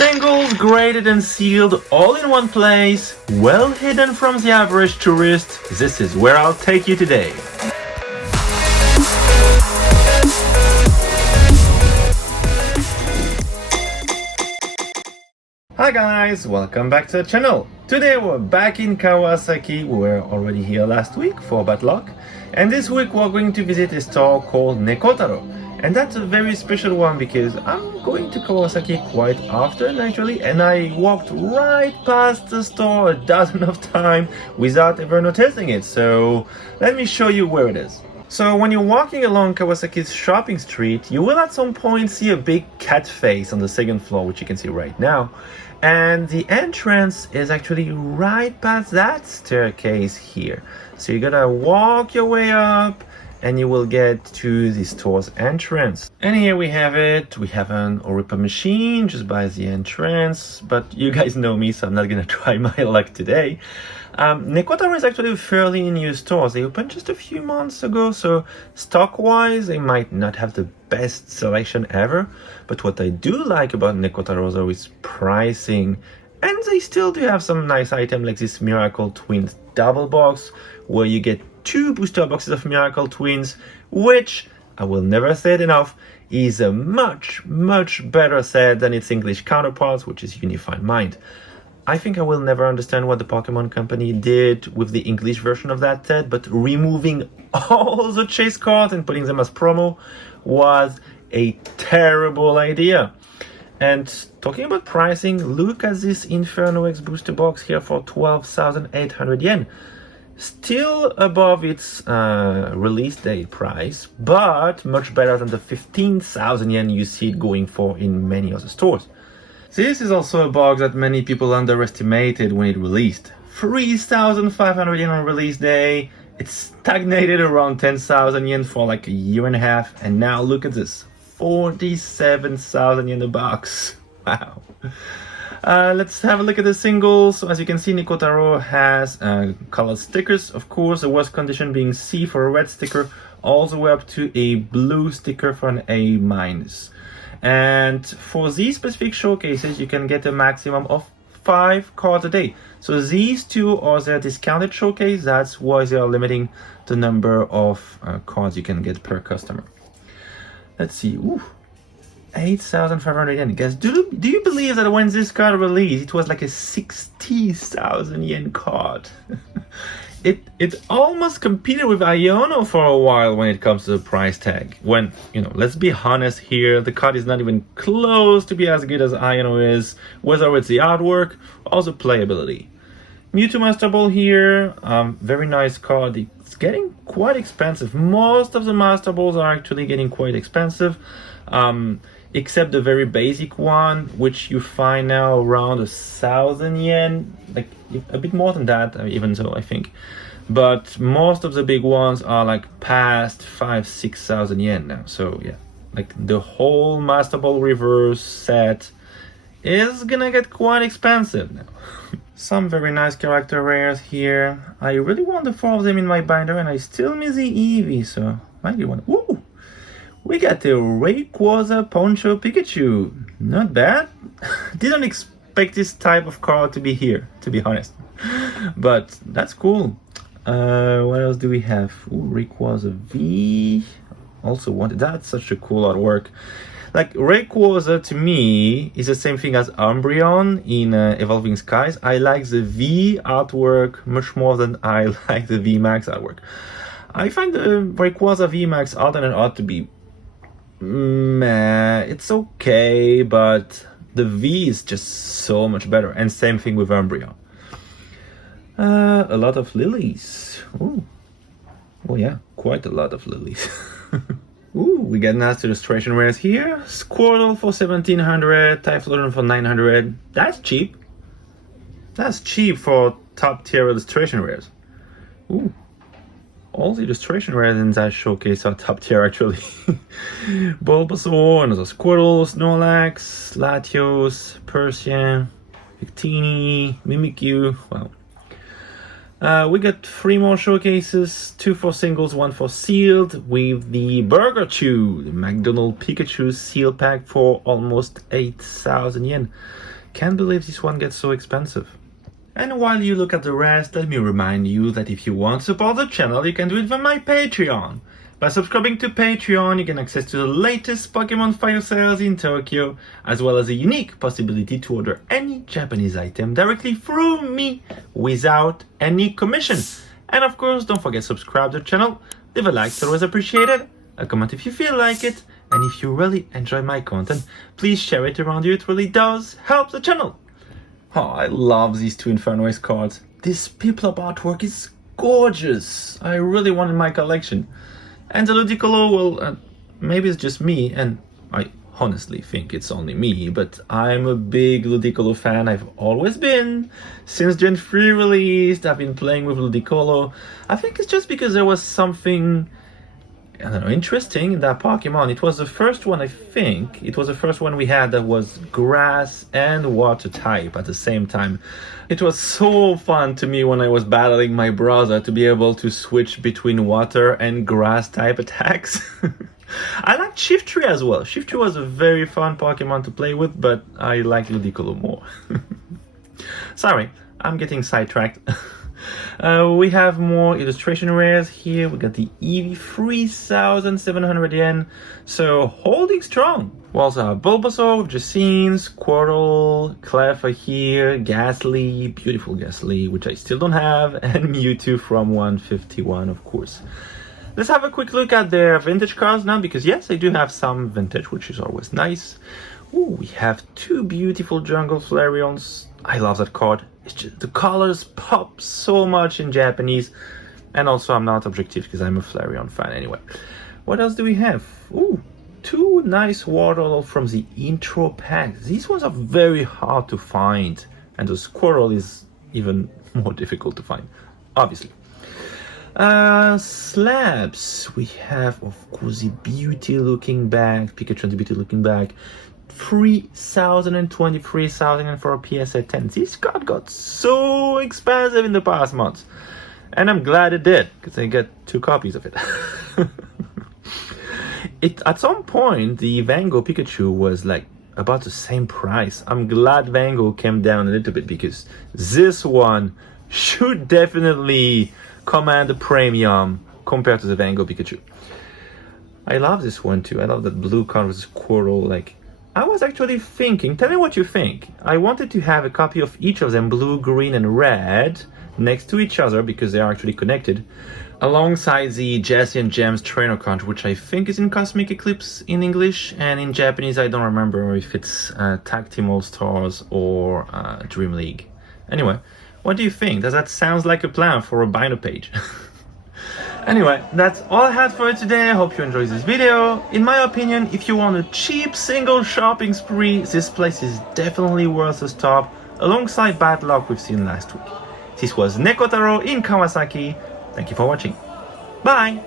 Singles graded and sealed all in one place, well hidden from the average tourist. This is where I'll take you today. Hi guys, welcome back to the channel. Today we're back in Kawasaki. We were already here last week for bad luck. And this week we're going to visit a store called Nekotaro. And that's a very special one because I'm going to Kawasaki quite often actually. And I walked right past the store a dozen of times without ever noticing it. So let me show you where it is. So when you're walking along Kawasaki's shopping street, you will at some point see a big cat face on the second floor, which you can see right now. And the entrance is actually right past that staircase here. So you gotta walk your way up and you will get to the store's entrance. And here we have it. We have an Oripa machine just by the entrance, but you guys know me, so I'm not gonna try my luck today. Nekotaro is actually a fairly new store. They opened just a few months ago, so stock-wise, they might not have the best selection ever. But what I do like about Nekotaro though is pricing. And they still do have some nice items like this Miracle Twins double box, where you get 2 booster boxes of Miracle Twins, which, I will never say it enough, is a much better set than its English counterparts, which is Unified Mind. I think I will never understand what the Pokemon Company did with the English version of that set, but removing all the chase cards and putting them as promo was a terrible idea. And talking about pricing, look at this Inferno X booster box here for 12,800 yen. Still above its release date price, but much better than the 15,000 yen you see it going for in many other stores. This is also a box that many people underestimated when it released. 3,500 yen on release day. It stagnated around 10,000 yen for like a year and a half, and now look at this, 47,000 yen a box. Wow. Let's have a look at the singles. So as you can see, Nekotaro has colored stickers, of course, the worst condition being C for a red sticker, all the way up to a blue sticker for an A-. And for these specific showcases, you can get a maximum of 5 cards a day. So these two are their discounted showcase. That's why they are limiting the number of cards you can get per customer. Let's see. Ooh, 8,500 yen. Guys, do you believe that when this card released, it was like a 60,000 yen card? It almost competed with Iono for a while when it comes to the price tag. When, let's be honest here, the card is not even close to be as good as Iono is, whether it's the artwork or the playability. Mewtwo Master Ball here, very nice card. It's getting quite expensive. Most of the Master Balls are actually getting quite expensive, except the very basic one, which you find now around 1,000 yen, like a bit more than that, even so, I think. But most of the big ones are like past 5,000-6,000 yen now. So yeah, like the whole Master Ball Reverse set is gonna get quite expensive now. Some very nice character rares here. I really want the 4 of them in my binder, and I still miss the Eevee, so might be one. Ooh! We got the Rayquaza Poncho Pikachu. Not bad. Didn't expect this type of card to be here, to be honest. But that's cool. What else do we have? Ooh, Rayquaza V. Also wanted. That's such a cool artwork. Like, Rayquaza to me is the same thing as Umbreon in Evolving Skies. I like the V artwork much more than I like the VMAX artwork. I find the Rayquaza VMAX art and art to be meh. It's okay, but the V is just so much better. And same thing with Umbreon. A lot of lilies. Ooh. Oh yeah, quite a lot of lilies. Ooh, we got nice illustration rares here. Squirtle for 1,700, Typhlosion for 900. That's cheap. That's cheap for top tier illustration rares. Ooh. All the illustration rares in that showcase are top tier actually. Bulbasaur, another Squirtle, Snorlax, Latios, Persian, Victini, Mimikyu. Wow. We got 3 more showcases, 2 for singles, 1 for sealed, with the Burger Chew, the McDonald's Pikachu seal pack for almost 8,000 yen. Can't believe this one gets so expensive. And while you look at the rest, let me remind you that if you want to support the channel, you can do it via my Patreon. By subscribing to Patreon, you can access to the latest Pokemon fire sales in Tokyo, as well as a unique possibility to order any Japanese item directly through me without any commission. And of course, don't forget to subscribe to the channel, leave a like, it's always appreciated, a comment if you feel like it, and if you really enjoy my content, please share it around you, it really does help the channel. Oh, I love these 2 Inferno Ace cards. This Piplup artwork is gorgeous. I really want in my collection. And the Ludicolo, well, maybe it's just me, and I honestly think it's only me, but I'm a big Ludicolo fan. I've always been. Since Gen 3 released, I've been playing with Ludicolo. I think it's just because there was something, I don't know, interesting in that Pokemon. It was the first one, I think. It was the first one we had that was grass and water type at the same time. It was so fun to me when I was battling my brother to be able to switch between water and grass type attacks. I like Shiftry as well. Shiftry was a very fun Pokemon to play with, but I like Ludicolo more. Sorry, I'm getting sidetracked. We have more illustration rares here. We got the Eevee 3,700 yen, so holding strong. We also have Bulbasaur, Jacine, Squirtle, Cleffa here, Ghastly, beautiful Ghastly, which I still don't have, and Mewtwo from 151, of course. Let's have a quick look at their vintage cards now, because yes, I do have some vintage, which is always nice. Ooh, we have 2 beautiful Jungle Flareons. I love that card. It's just, the colors pop so much in Japanese. And also I'm not objective because I'm a Flareon fan anyway. What else do we have? Ooh, 2 nice Wartortle from the intro pack. These ones are very hard to find. And the Squirrel is even more difficult to find, obviously. Slabs. We have, of course, the beauty looking bag. Pikachu and the beauty looking bag. 3,000 and 23,000 for a PSA 10. This card got so expensive in the past months. And I'm glad it did, because I got 2 copies of it. At some point, the Van Gogh Pikachu was like about the same price. I'm glad Van Gogh came down a little bit, because this one should definitely command a premium compared to the Van Gogh Pikachu. I love this one too. I love that blue card with Squirtle. Like, I was actually thinking, tell me what you think. I wanted to have a copy of each of them, blue, green, and red, next to each other because they are actually connected, alongside the Jesse and Gems trainer card, which I think is in Cosmic Eclipse in English, and in Japanese I don't remember if it's Tag Team All Stars or Dream League. Anyway, what do you think? Does that sound like a plan for a binder page? Anyway, that's all I had for you today. I hope you enjoyed this video. In my opinion, if you want a cheap single shopping spree, this place is definitely worth a stop, alongside Bad Luck we've seen last week. This was Nekotaro in Kawasaki. Thank you for watching. Bye!